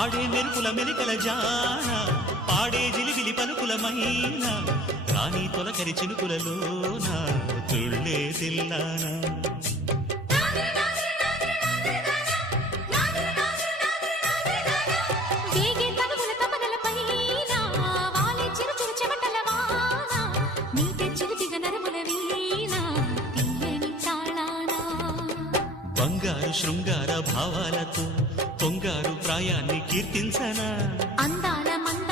ఆడే మెరుపుల మెలికల జాన పాడే జిలిబిలి పలుకుల మైన రాణి తొలకరి చినుకులలోన తుళ్ళే తిల్లానా బంగారు శృంగార భావాలతో పొంగారు ప్రాయాన్ని కీర్తించనా అందాల మంద